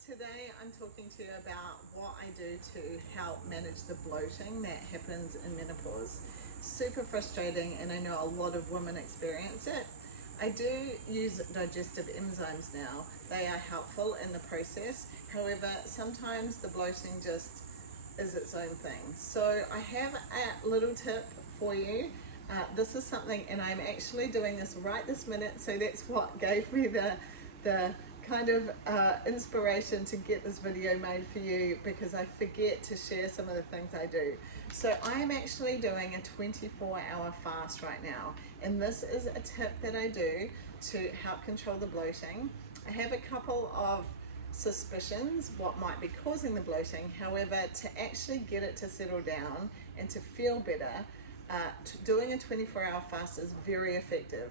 Today I'm talking to you about what I do to help manage the bloating that happens in menopause. Super frustrating, and I know a lot of women experience it. I do use digestive enzymes now. They are helpful in the process. However, sometimes the bloating just is its own thing. So I have a little tip for you. This is something, and I'm actually doing this right this minute, so that's what gave me the kind of inspiration to get this video made for you, because I forget to share some of the things I do. So I am actually doing a 24-hour fast right now, and this is a tip that I do to help control the bloating. I have a couple of suspicions what might be causing the bloating. However, to actually get it to settle down and to feel better, doing a 24-hour fast is very effective.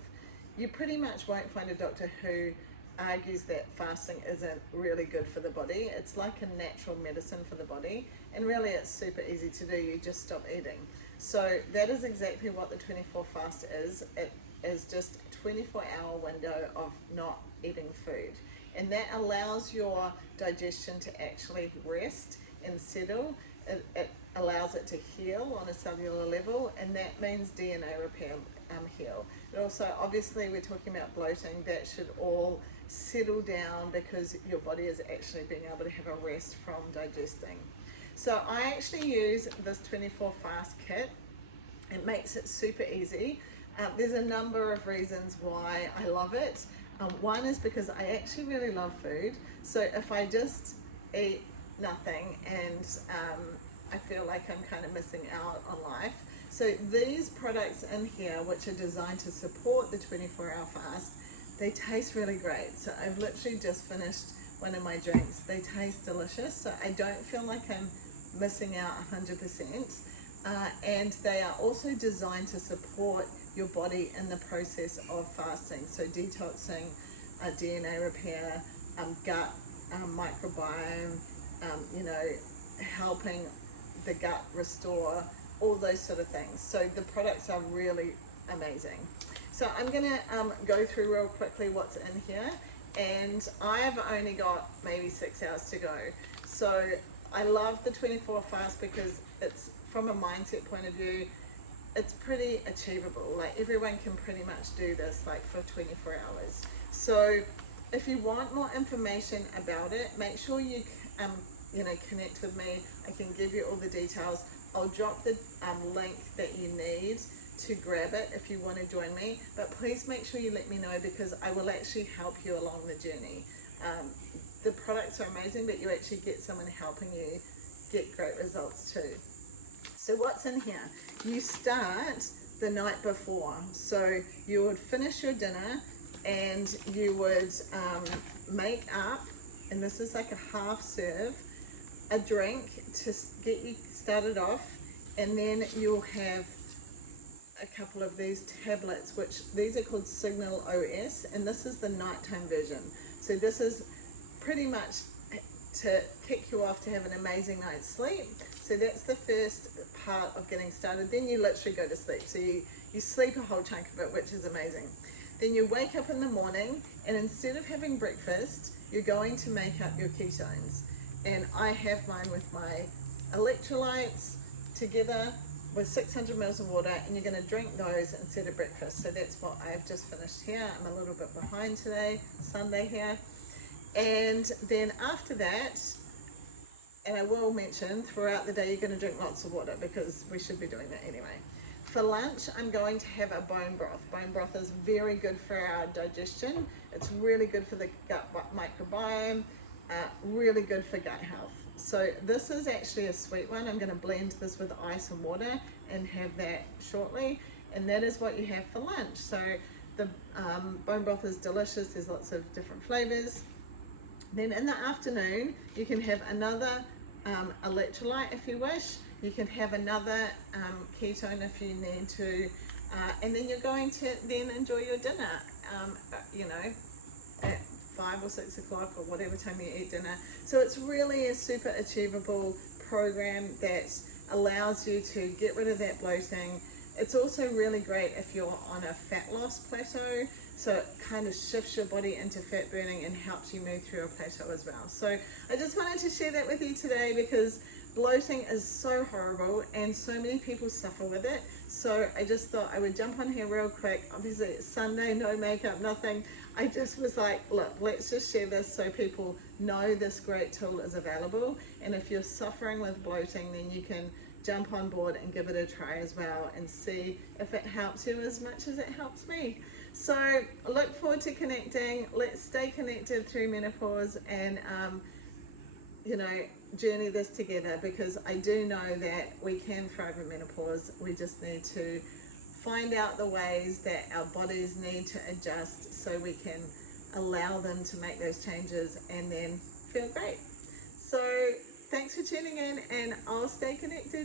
You pretty much won't find a doctor who argues that fasting isn't really good for the body. It's like a natural medicine for the body, and really it's super easy to do. You just stop eating. So that is exactly what the 24 fast is. It is just a 24-hour window of not eating food, and that allows your digestion to actually rest and settle. It allows it to heal on a cellular level, and that means DNA repair, heal. But also, obviously, we're talking about bloating. That should all settle down because your body is actually being able to have a rest from digesting. So I actually use this 24 fast kit. It makes it super easy. There's a number of reasons why I love it. One is because I actually really love food. So if I just eat nothing and I feel like I'm kind of missing out on life. So these products in here, which are designed to support the 24-hour fast, they taste really great. So I've literally just finished one of my drinks. They taste delicious, so I don't feel like I'm missing out 100%. And they are also designed to support your body in the process of fasting. So detoxing, DNA repair, gut microbiome, helping the gut restore, all those sort of things. So the products are really amazing. So I'm gonna go through real quickly what's in here, and I've only got maybe 6 hours to go. So I love the 24 fast because it's, from a mindset point of view, it's pretty achievable. Like, everyone can pretty much do this like for 24 hours. So if you want more information about it, make sure you connect with me. I can give you all the details. I'll drop the link that you need to grab it if you want to join me, but please make sure you let me know, because I will actually help you along the journey. The products are amazing, but you actually get someone helping you get great results too. So what's in here? You start the night before. So you would finish your dinner and you would make up, and this is like a half serve, a drink to get you started off, and then you'll have a couple of these tablets, which these are called Signal OS, and this is the nighttime version. So this is pretty much to kick you off to have an amazing night's sleep. So that's the first part of getting started. Then you literally go to sleep. So you sleep a whole chunk of it, which is amazing. Then you wake up in the morning, and instead of having breakfast, you're going to make up your ketones. And I have mine with my electrolytes together with 600 mils of water, and you're going to drink those instead of breakfast. So that's what I've just finished here. I'm a little bit behind today, Sunday here. And then after that, and I will mention throughout the day, you're going to drink lots of water, because we should be doing that anyway. For lunch, I'm going to have a bone broth. Bone broth is very good for our digestion. It's really good for the gut microbiome, really good for gut health. So this is actually a sweet one. I'm going to blend this with ice and water and have that shortly. And that is what you have for lunch. So the bone broth is delicious. There's lots of different flavors. Then in the afternoon, you can have another electrolyte if you wish. You can have another ketone if you need to. And then you're going to then enjoy your dinner, at 5 or 6 o'clock or whatever time you eat dinner. So it's really a super achievable program that allows you to get rid of that bloating. It's also really great if you're on a fat loss plateau. So it kind of shifts your body into fat burning and helps you move through a plateau as well. So I just wanted to share that with you today because bloating is so horrible and so many people suffer with it. So I just thought I would jump on here real quick. Obviously it's Sunday, no makeup, nothing. I just was like, look, let's just share this so people know this great tool is available. And if you're suffering with bloating, then you can jump on board and give it a try as well and see if it helps you as much as it helps me. So I look forward to connecting. Let's stay connected through menopause and you know, journey this together, because I do know that we can thrive in menopause. We just need to find out the ways that our bodies need to adjust so we can allow them to make those changes and then feel great. So thanks for tuning in, and I'll stay connected.